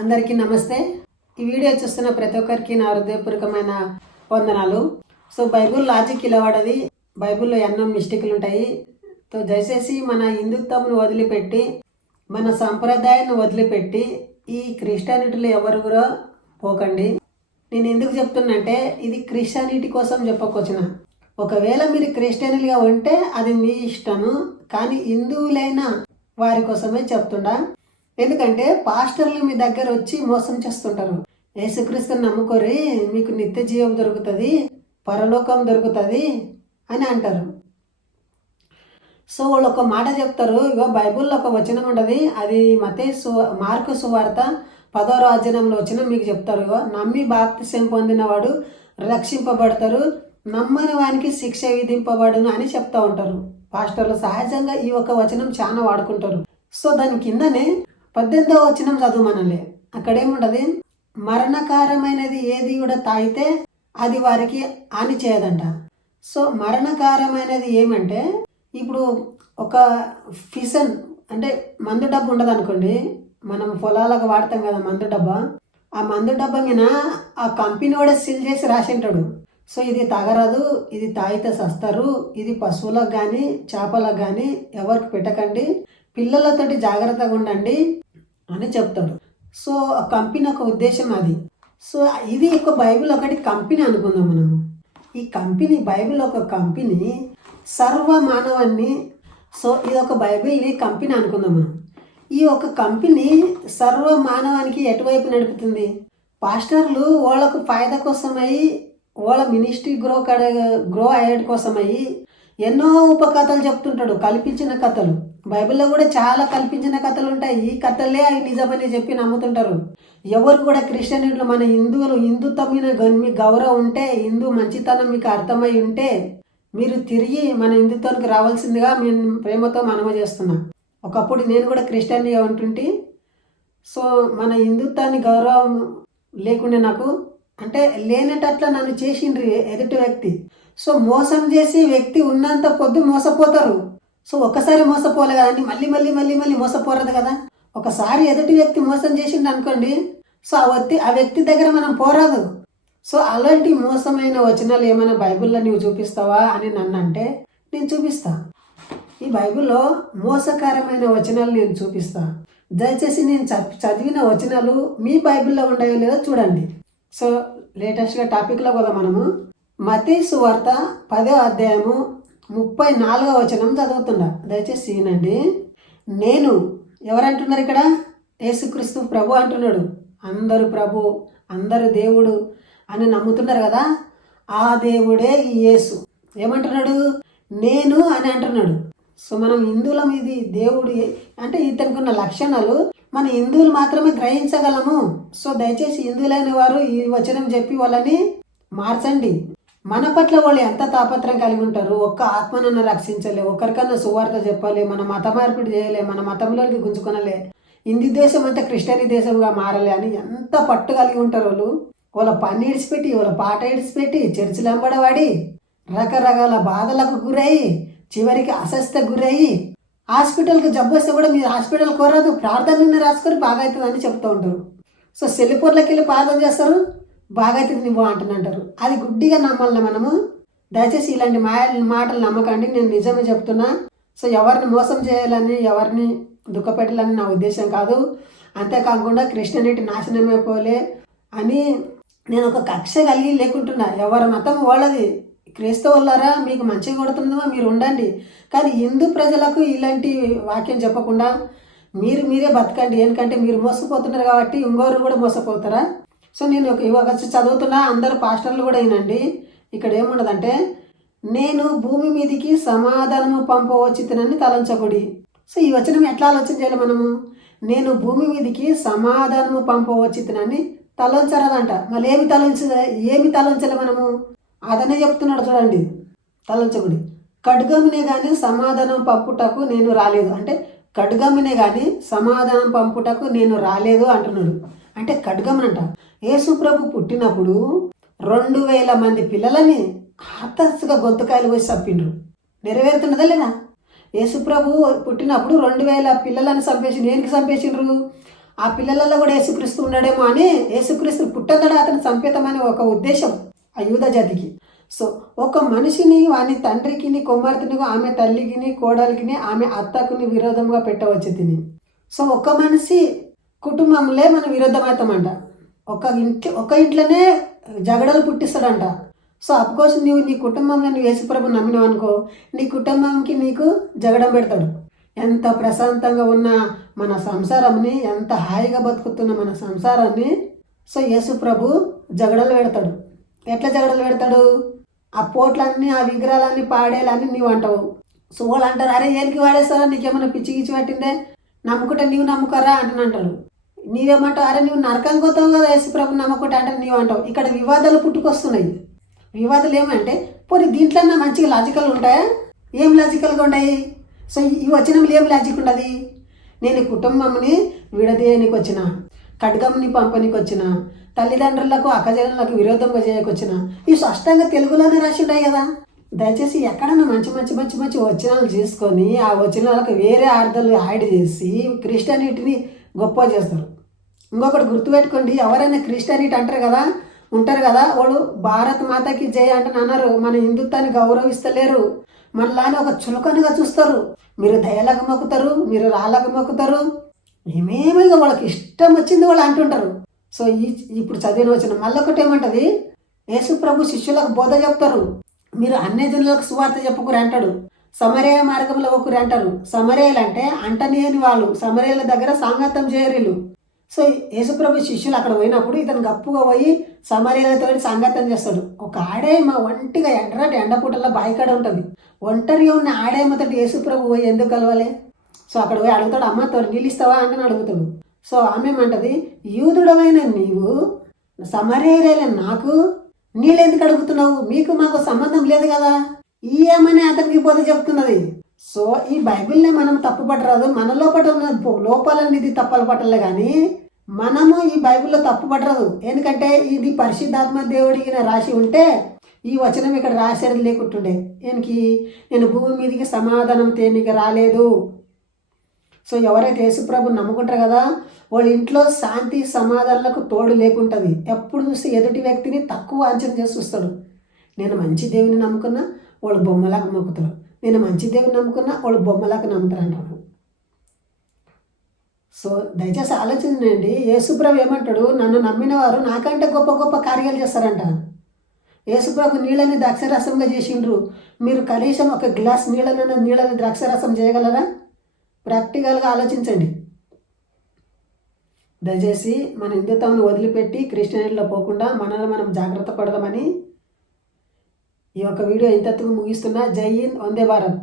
అందరికీ నమస్తే. ఈ వీడియో చూస్తున్న ప్రతి ఒక్కరికి నా హృదయపూర్వకమైన వందనాలు. సో బైబుల్ లాజిక్ ఇలా వాడది. బైబిల్లో ఎన్నో మిస్టేక్లు ఉంటాయి. సో దయచేసి మన హిందుత్వంను వదిలిపెట్టి మన సంప్రదాయాన్ని వదిలిపెట్టి ఈ క్రిస్టియానిటీలో ఎవరు కూడా పోకండి. నేను ఎందుకు చెప్తున్నంటే ఇది క్రిస్టియానిటీ కోసం చెప్పకొచ్చిన. ఒకవేళ మీరు క్రిస్టియన్లుగా ఉంటే అది మీ ఇష్టము. కానీ హిందువులైన వారి కోసమే చెప్తుండా ఎందుకంటే పాస్టర్లు మీ దగ్గర వచ్చి మోసం చేస్తుంటారు. యేసుక్రీస్తుని నమ్ముకోరి మీకు నిత్య జీవం దొరుకుతుంది పరలోకం దొరుకుతుంది అని అంటారు. సో వాళ్ళు ఒక మాట చెప్తారు ఇగో బైబిల్లో ఒక వచనం ఉండదు అది మతే సు మార్కు సువార్త పదో రాజనంలో వచ్చిన మీకు చెప్తారు ఇగో నమ్మి బాప్తిసం పొందినవాడు రక్షింపబడతారు నమ్మని వానికి శిక్ష విధింపబడును అని చెప్తా ఉంటారు. పాస్టర్లు సహజంగా ఈ ఒక వచనం చాలా వాడుకుంటారు. సో దాని కిందనే పద్దెనిమిదో వచ్చినం చదువు మనలే అక్కడేముంటది? మరణకారమైనది ఏది కూడా తాగితే అది వారికి హాని చేయదంట. సో మరణకారమైనది ఏమంటే ఇప్పుడు ఒక ఫిసన్ అంటే మందు డబ్బు ఉండదు అనుకోండి మనం పొలాలకు వాడతాం కదా మందు డబ్బా ఆ మందు డబ్బా మీద ఆ కంపెనీ కూడా సీల్ చేసి రాసింటాడు. సో ఇది తగరదు ఇది తాగితే సస్తారు ఇది పశువులకు కానీ చేపలకు కానీ ఎవరికి పెట్టకండి. పిల్లలతోటి జాగ్రత్తగా ఉండండి. అని చెప్తాడు. సో ఆ కంపెనీ ఒక ఉద్దేశం అది. సో ఇది ఒక బైబిల్ ఒకటి కంపెనీ అనుకుందాం మనము. ఈ కంపెనీ బైబిల్ ఒక కంపెనీ సర్వ మానవాన్ని సో ఇది ఒక బైబిల్ని కంపెనీ అనుకుందాం మనం. ఈ ఒక కంపెనీ సర్వ మానవానికి ఎటువైపు నడుపుతుంది? పాస్టర్లు వాళ్ళకు ఫాయిదా కోసమై వాళ్ళ మినిస్ట్రీ గ్రో కడ గ్రో అయ్యేటి కోసమై ఎన్నో ఉపకథలు చెప్తుంటాడు కల్పించిన కథలు. బైబిల్లో కూడా చాలా కల్పించిన కథలు ఉంటాయి. ఈ కథలే అవి నిజమని చెప్పి నమ్ముతుంటారు. ఎవరు కూడా క్రిస్టియన్లు మన హిందువులు హిందుత్వం మీద మీ గౌరవం ఉంటే హిందూ మంచితనం మీకు అర్థమై ఉంటే మీరు తిరిగి మన హిందుత్వానికి రావాల్సిందిగా మేము ప్రేమతో మనవి చేస్తున్నాం. ఒకప్పుడు నేను కూడా క్రిస్టియన్గా ఉంటుంటే సో మన హిందుత్వాన్ని గౌరవం లేకుండే నాకు అంటే లేనటట్లా నన్ను చేసిండ్రు ఎదుటి వ్యక్తి. సో మోసం చేసి వ్యక్తి ఉన్నంత పొద్దు మోసపోతారు. సో ఒక్కసారి మోసపోలే కదండి. మళ్ళీ మళ్ళీ మళ్ళీ మళ్ళీ మోసపోరదు కదా. ఒకసారి ఎదుటి వ్యక్తి మోసం చేసిండు అనుకోండి సో ఆ వ్యక్తి ఆ వ్యక్తి దగ్గర మనం పోరాదు. సో అలాంటి మోసమైన వచనాలు ఏమైనా బైబిల్లో నీవు చూపిస్తావా అని నన్ను అంటే నేను చూపిస్తా. ఈ బైబిల్లో మోసకరమైన వచనాలు నేను చూపిస్తా. దయచేసి నేను చదివిన వచనాలు మీ బైబిల్లో ఉన్నాయో లేదో చూడండి. సో లేటెస్ట్గా టాపిక్లో పోదాం మనము. మతీ వార్త పదో అధ్యాయము ముప్పై నాలుగో వచనం చదువుతున్నా. దయచేసి వినండి. నేను ఎవరంటున్నారు ఇక్కడ? యేసుక్రీస్తు ప్రభు అంటున్నాడు. అందరు ప్రభు అందరు దేవుడు అని నమ్ముతున్నారు కదా? ఆ దేవుడే ఈ యేసు. ఏమంటున్నాడు? నేను అని అంటున్నాడు. సో మనం హిందువులం ఇది దేవుడు అంటే ఇతనికి ఉన్న లక్షణాలు మన హిందువులు మాత్రమే గ్రహించగలము. సో దయచేసి హిందువులైన వారు ఈ వచనం చెప్పి వాళ్ళని మార్చండి. మన పట్ల వాళ్ళు ఎంత తాపత్రయం కలిగి ఉంటారు? ఒక్క ఆత్మనన్న రక్షించలే ఒకరికన్నా సువార్త చెప్పాలి మన మత మార్పిడి చేయలే మన మతంలోకి గుంజుకొనలే. హిందీ దేశం అంతా క్రిస్టియనీ దేశంగా మారలే అని ఎంత పట్టు కలిగి ఉంటారు వాళ్ళు? వాళ్ళ పని ఇడిచిపెట్టి వాళ్ళ పాట ఇడిచిపెట్టి చర్చిలు అంబడవాడి రకరకాల బాధలకు గురయ్యి చివరికి అస్వస్థ గురయ్యి హాస్పిటల్కి జబ్బు వస్తే కూడా మీరు హాస్పిటల్ కోరదు ప్రార్థన రాసుకొని బాగా అవుతుందని చెప్తూ ఉంటారు. సో సెల్లిపూర్లోకి వెళ్ళి ప్రార్థన చేస్తారు? బాగా అవుతుంది నువ్వు అంటున్నంటారు అది గుడ్డిగా నమ్మాలి మనము దయచేసి ఇలాంటి మా మాటలు నమ్మకండి. నేను నిజమే చెప్తున్నా. సో ఎవరిని మోసం చేయాలని ఎవరిని దుఃఖపెట్టాలని నా ఉద్దేశం కాదు. అంతేకాకుండా క్రిస్టియనిటీ నాశనమైపోలే అని నేను ఒక కక్ష కలిగి లేకుంటున్నా. ఎవరి మతం వాళ్ళది. క్రైస్తవులారా మీకు మంచిగా కొడుతుందో మీరు ఉండండి. కానీ హిందూ ప్రజలకు ఇలాంటి వాక్యం చెప్పకుండా మీరు మీరే బతకండి. ఎందుకంటే మీరు మోసపోతున్నారు కాబట్టి ఇంకోరు కూడా మోసపోతారా? సో నేను ఒక ఇవాళ చదువుతున్నా అందరు పాస్టర్లు కూడా అయినండి ఇక్కడ ఏముండదంటే నేను భూమి మీదికి సమాధానము పంపవచ్చితనని తలంచకుడి సో ఈ వచనం ఎట్లా ఆలోచన చేయాలి మనము? నేను భూమి మీదికి సమాధానము పంపవచ్చితనని తలంచరదంట మళ్ళీ ఏమి తలంచ ఏమి తలంచలే మనము? అదనే చెప్తున్నాడు చూడండి తలంచకుడి ఖడ్గమునే కానీ సమాధానం పంపుటకు నేను రాలేదు. అంటే ఖడ్గమునే కానీ సమాధానం పంపుటకు నేను రాలేదు అంటున్నాడు. అంటే ఖడ్గమనంట. యేసుప్రభు పుట్టినప్పుడు రెండు వేల మంది పిల్లలని హతస్సుగా గొంతుకాయలు పోసి చంపిండ్రు. నెరవేరుతున్నదా లేదా? యేసుప్రభు పుట్టినప్పుడు రెండు వేల పిల్లలను చంపేసి దేనికి చంపేసిండ్రు? ఆ పిల్లలలో కూడా యేసుక్రీస్తు ఉన్నాడేమో అని యేసుక్రీస్తు పుట్టదడ అతను సంపేతమనే ఒక ఉద్దేశం ఆ యూద జాతికి. సో ఒక మనిషిని వాని తండ్రికి కుమార్తెని ఆమె తల్లికిని కోడలికిని ఆమె అత్తకుని విరోధంగా పెట్టవచ్చు తిని. సో ఒక మనిషి కుటుంబంలో మన విరుద్ధమవుతామంట. ఒక ఇంటి ఒక ఇంట్లోనే జగడలు పుట్టిస్తాడంట. సో అఫ్కోర్స్ నువ్వు నీ కుటుంబంలో నువ్వు యేసుప్రభు నమ్మినావు అనుకో నీ కుటుంబంకి నీకు జగడం పెడతాడు. ఎంత ప్రశాంతంగా ఉన్న మన సంసారంని ఎంత హాయిగా బతుకుతున్న మన సంసారాన్ని సో యేసుప్రభు జగడలు పెడతాడు. ఎట్లా జగడలు పెడతాడు? ఆ పోట్లన్నీ ఆ విగ్రహాలన్నీ పాడేలన్నీ నీవు అంటావు. సో వాళ్ళు అంటారు అరే ఏలికి వాడేస్తారా? నీకేమైనా పిచ్చి గిచ్చి పట్టిందే? నమ్ముకుంటే నీవు నమ్ముకరా అని అంటారు. నీవేమంటావు అరే నువ్వు నరకం పోతావు కదా యేసు ప్రభు అంటే నీవు అంటావు. ఇక్కడ వివాదాలు పుట్టుకొస్తున్నాయి. వివాదాలు ఏమంటే పోనీ దీంట్లన్నా మంచిగా లాజికల్ ఉంటాయా? ఏం లాజికల్గా ఉన్నాయి? సో ఈ వచనంలో ఏం లాజిక్ ఉండదు నేను కుటుంబంని విడదీయనికి వచ్చిన ఖడ్గంని పంపనీకి వచ్చిన తల్లిదండ్రులకు అక్కజనులకు విరోధంగా చేయకొచ్చిన ఈ స్పష్టంగా తెలుగులోనే రాసి ఉంటాయి కదా. దయచేసి ఎక్కడన్నా మంచి మంచి మంచి మంచి వచనాలు చేసుకొని ఆ వచనాలకు వేరే అర్థాలు యాడ్ చేసి క్రిస్టియానిటీని గొప్ప చేస్తారు. ఇంకొకటి గుర్తుపెట్టుకోండి ఎవరైనా క్రిస్టియానిటీ అంటారు కదా ఉంటారు కదా వాళ్ళు భారత్ మాతకి జయ అంటని అన్నారు. మన హిందుత్వాన్ని గౌరవిస్తలేరు. మనలానే ఒక చులకనగా చూస్తారు. మీరు దయలకు మొక్కుతారు మీరు రాళ్ళకు మొక్కుతారు. ఏమేమి వాళ్ళకి ఇష్టం వచ్చింది వాళ్ళు అంటుంటారు. సో ఈ ఇప్పుడు చదివిన వచ్చిన మళ్ళొకటి ఏమంటది? యేసు ప్రభు శిష్యులకు బోధ చెప్తారు. మీరు అన్ని జనులకు సువార్త చెప్పుకుని అంటాడు. సమరయ మార్గంలో ఒకరు అంటారు. సమరేయులు అంటే అంటనేని వాళ్ళు. సమరేయుల దగ్గర సాంగత్యం చేయరీలు సో యేసుప్రభు శిష్యులు అక్కడ పోయినప్పుడు ఇతను గప్పుగా పోయి సమరీలతో సంగతం చేస్తాడు. ఒక ఆడేమ ఒంటిగా ఎండరాటి ఎండపూటల్లో బాయికాడ ఉంటుంది. ఒంటరిగా ఉన్న ఆడేమతోటి యేసుప్రభు పోయి ఎందుకు కలవాలి? సో అక్కడ పోయి అడుగుతాడు అమ్మ తోడు నిలిస్తావా అని అడుగుతాడు. సో ఆమె ఏమంటది యూదుడమైన నీవు సమరేరైన నాకు నీళ్ళు ఎందుకు అడుగుతున్నావు? మీకు మాకు సంబంధం లేదు కదా. ఈయమని అతనికి బోధ చెప్తున్నది. సో ఈ బైబిల్ని మనం తప్పు పట్టరాదు మన లోపల ఉన్న లోపాలనేది తప్పలు పట్టలే కానీ మనము ఈ బైబిల్లో తప్పు పట్టరాదు ఎందుకంటే ఇది పరిశుద్ధాత్మ దేవుడికి రాసి ఉంటే ఈ వచనం ఇక్కడ రాసేది లేకుంటుండే. దీనికి నేను భూమి మీదకి సమాధానం తేనికి రాలేదు. సో ఎవరైతే యేసుప్రభు నమ్ముకుంటారు కదా వాళ్ళ ఇంట్లో శాంతి సమాధానాలకు తోడు లేకుంటుంది. ఎప్పుడు చూస్తే ఎదుటి వ్యక్తిని తక్కువ అంచనా చేసి చూస్తాడు. నేను మంచి దేవుని నమ్ముకున్నా వాళ్ళు బొమ్మలాగా మొక్కుతారు నేను మంచి దేవుని నమ్ముకున్నా వాళ్ళు బొమ్మలాగా నమ్ముతారు అంటారు సో దయచేసి ఆలోచించండి. యేసుప్రభు ఏమంటాడు? నన్ను నమ్మిన వారు నాకంటే గొప్ప గొప్ప కార్యాలు చేస్తారంట. యేసుప్రభు నీళ్ళని ద్రాక్షరసంగా చేసిండ్రు. మీరు కనీసం ఒక గ్లాస్ నీళ్ళనైనా నీళ్ళని ద్రాక్షరసం చేయగలరా? ప్రాక్టికల్గా ఆలోచించండి. దయచేసి మన హిందుత్వాన్ని వదిలిపెట్టి క్రిస్టియన్లో పోకుండా మనల్ని మనం జాగ్రత్త పడదామని ఈ యొక్క వీడియో ఇంతకు ముగిస్తున్నా. జై హింద్ వందే భారత్.